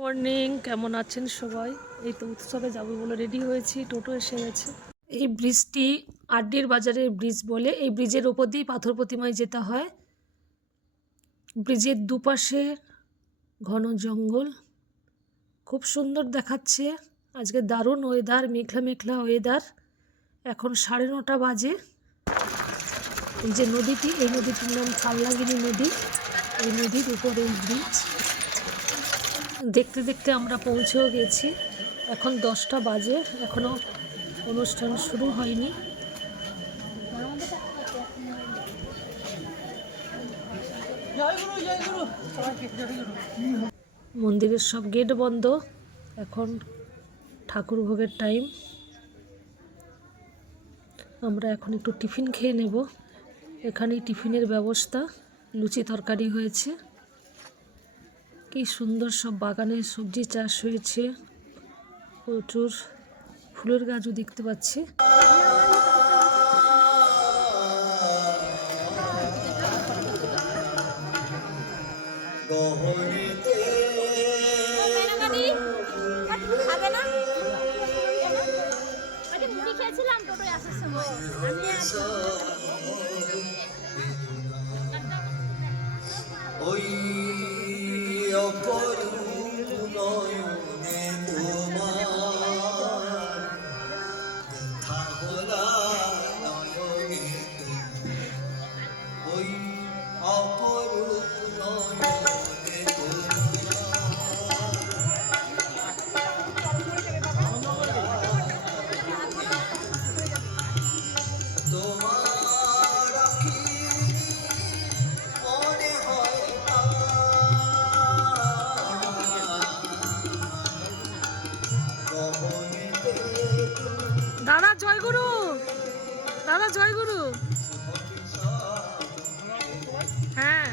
Morning, কেমন আছেন সবাই? এই তো উৎসবে যাবো বলে রেডি হয়েছি, টোটো এসে গেছে। এই ব্রিজটি আড্ডির বাজারের ব্রিজ বলে। এই ব্রিজের ওপর দিয়ে পাথর প্রতিমায় যেতে হয়। ব্রিজের দুপাশে ঘন জঙ্গল, খুব সুন্দর দেখাচ্ছে। আজকে দারুণ ওয়েদার, মেঘলা মেঘলা ওয়েদার। এখন 9:30 বাজে। এই যে নদীটি, এই নদীটির নাম কাল্লাগিনি নদী। এই নদীর উপরে এই ব্রিজ। দেখতে দেখতে আমরা পৌঁছেও গেছি। এখন 10টা বাজে, এখনো অনুষ্ঠান শুরু হয়নি। মন্দিরের সব গেট বন্ধ, এখন ঠাকুর ভোগের টাইম। আমরা এখন একটু টিফিন খেয়ে নেব। এখানেই টিফিনের ব্যবস্থা, লুচি তরকারি হয়েছে। কি সুন্দর সব বাগানে সবজি চাষ হয়েছে, প্রচুর ফুলের গাছও দেখতে পাচ্ছি। ওই অপরূপ নয়নে তোমার দেখা ভোলা নয়নে ওই অপরূপ নয়নে তোমার আখি মনে হয় দাদা জয়গুরু, দাদা জয়গুরু। হ্যাঁ,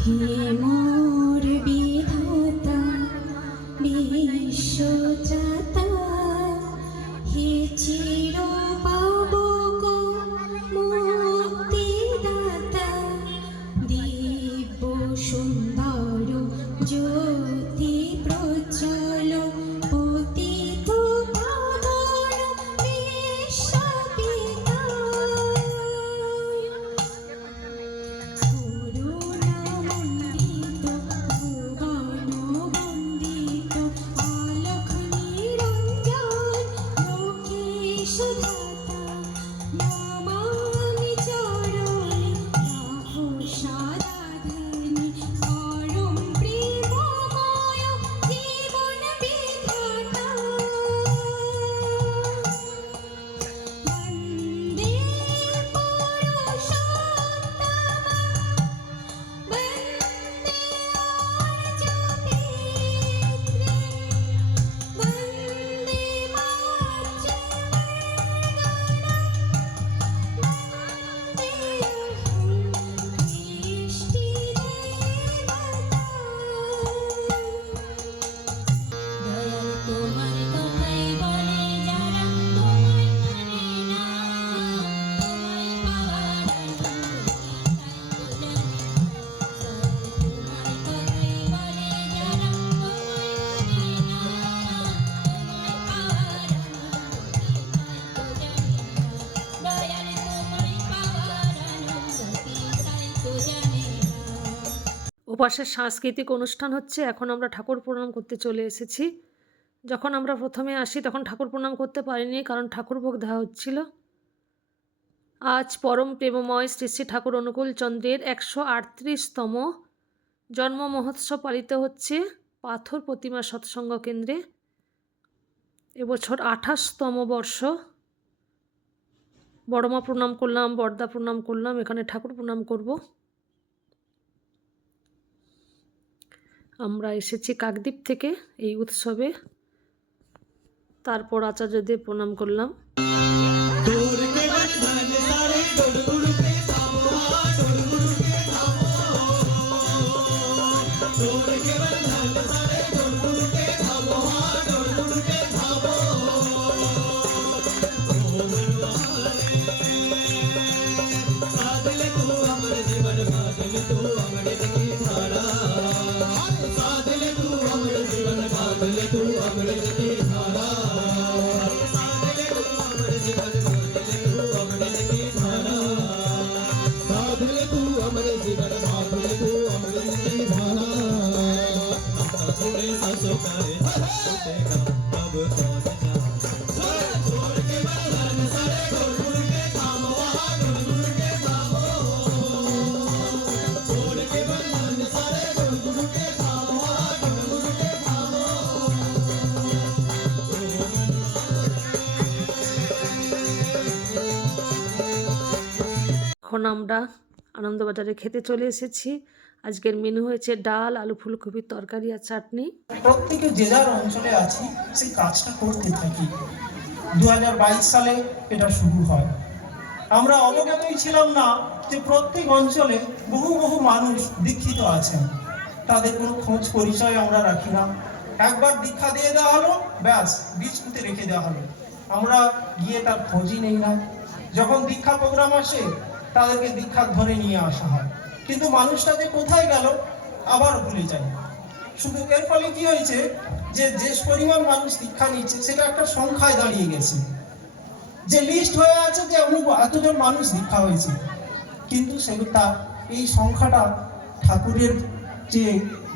হে মোর বিধাতা বিশ্বজাতা, হে চির পাবক মুক্তিদাতা, দিব্য সুন্দর জ্যোতি প্রজ্জ্বল পতিত পাবন বিশ্বপিতা। করুণামণ্ডিত ভুবন বন্দিত আলোক নিরঞ্জন লোকেশ ধাতা, নমামি চরণে রাখো সারাধানী, পরম প্রেমময় জীবন বিধাতা। বন্দে পুরুষোত্তম, বন্দে আর্যপিত্রে, বন্দে দয়াল তোমার কথাই বলে যারা, তোমায় মানে না, তোমায় পাওয়ার আনন্দে তাই তো জানে। দয়াল তোমার কথাই বলে যারা, তোমায় মানে না, তোমায় পাওয়ার আনন্দে তাই তো জানে। দয়াল তোমায় পাওয়ার আনন্দে তাই তো জানে না। ওপাশে সাংস্কৃতিক অনুষ্ঠান হচ্ছে। এখন আমরা ঠাকুর প্রণাম করতে চলে এসেছি। যখন আমরা প্রথমে আসি তখন ঠাকুর প্রণাম করতে পারিনি, কারণ ঠাকুর ভোগ দেওয়া হচ্ছিল। আজ পরম প্রেমময় শ্রী শ্রী ঠাকুর অনুকূল চন্দ্রের 138তম জন্ম মহোৎসব পালিত হচ্ছে পাথর প্রতিমা সৎসঙ্গ কেন্দ্রে। এবছর 28তম বর্ষ। বড়মা প্রণাম করলাম, বড়দা প্রণাম করলাম, এখানে ঠাকুর প্রণাম করব। আমরা এসেছি কাকদ্বীপ থেকে এই উৎসবে। তারপর আচার্যদেব প্রণাম করলাম। এখন আমরা আনন্দবাজারে খেতে চলে এসেছি। আজকের মেনু হয়েছে ডাল, আলু ফুলকপির তরকারি আর চাটনি। প্রত্যেকে যে যার অঞ্চলে আছি সেই কাজটা করতে থাকি। 2022 সালে এটা শুরু হয়। আমরা অবগতই ছিলাম না যে প্রত্যেক অঞ্চলে বহু বহু মানুষ দীক্ষিত আছেন, তাদের কোনো খোঁজ পরিচয় আমরা রাখি না। একবার দীক্ষা দিয়ে দেওয়া হলো, ব্যাস বীজ পুঁতে রেখে দেওয়া হলো, আমরা গিয়ে তার খোঁজই নেই না। যখন দীক্ষা প্রোগ্রাম আসে তাদেরকে দীক্ষা ধরে নিয়ে আসা হয়, কিন্তু মানুষটা যে কোথায় গেল আবার ভুলে যায়। শুধু এর ফলে কি হয়েছে যে যে পরিমাণ মানুষ দীক্ষা নিচ্ছে সেটা একটা সংখ্যায় দাঁড়িয়ে গেছে, যে লিস্ট হয়ে আছে যে এতজন মানুষ দীক্ষা হয়েছে, কিন্তু সেটা এই সংখ্যাটা ঠাকুরের যে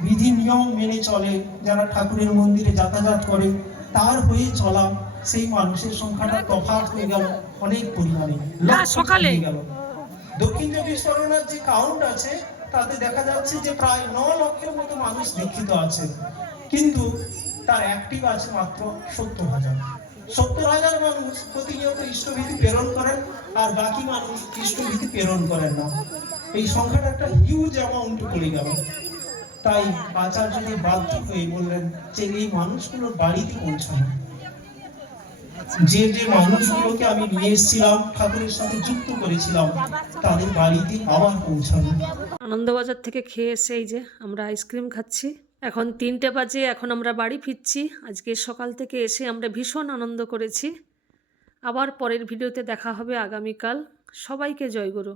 বিধি নিয়ম মেনে চলে, যারা ঠাকুরের মন্দিরে যাতায়াত করে তার হয়ে চলা সেই মানুষের সংখ্যাটা তফাৎ হয়ে গেল অনেক পরিমাণে, সকালে। হয়ে গেল। দক্ষিণ চব্বিশ পরগনার যে কাউন্ট আছে তাতে দেখা যাচ্ছে যে প্রায় 9 লক্ষের মতো মানুষ দীক্ষিত আছে, কিন্তু তার অ্যাক্টিভ আছে মাত্র 70,000। 70,000 মানুষ প্রতিনিয়ত ইষ্টভীতি প্রেরণ করেন, আর বাকি মানুষ ইষ্টভীতি প্রেরণ করেন না। এই সংখ্যাটা একটা হিউজ অ্যামাউন্ট পড়ে গেল। তাই আচার্য যদি বাধ্য হয়ে বললেন যে এই মানুষগুলোর বাড়িতে পৌঁছানো, যে যে মানুষগুলোকে আমি নিয়ে এসেছিলাম ঠাকুরের সাথে যুক্ত করেছিলাম তাদের বাড়িতে আবার পৌঁছানো। আনন্দবাজার থেকে খেয়ে এসে এই যে আমরা আইসক্রিম খাচ্ছি। এখন 3টে বাজে, এখন আমরা বাড়ি ফিরছি। আজকে সকাল থেকে এসে আমরা ভীষণ আনন্দ করেছি। আবার পরের ভিডিওতে দেখা হবে আগামীকাল। সবাইকে জয়গুরু।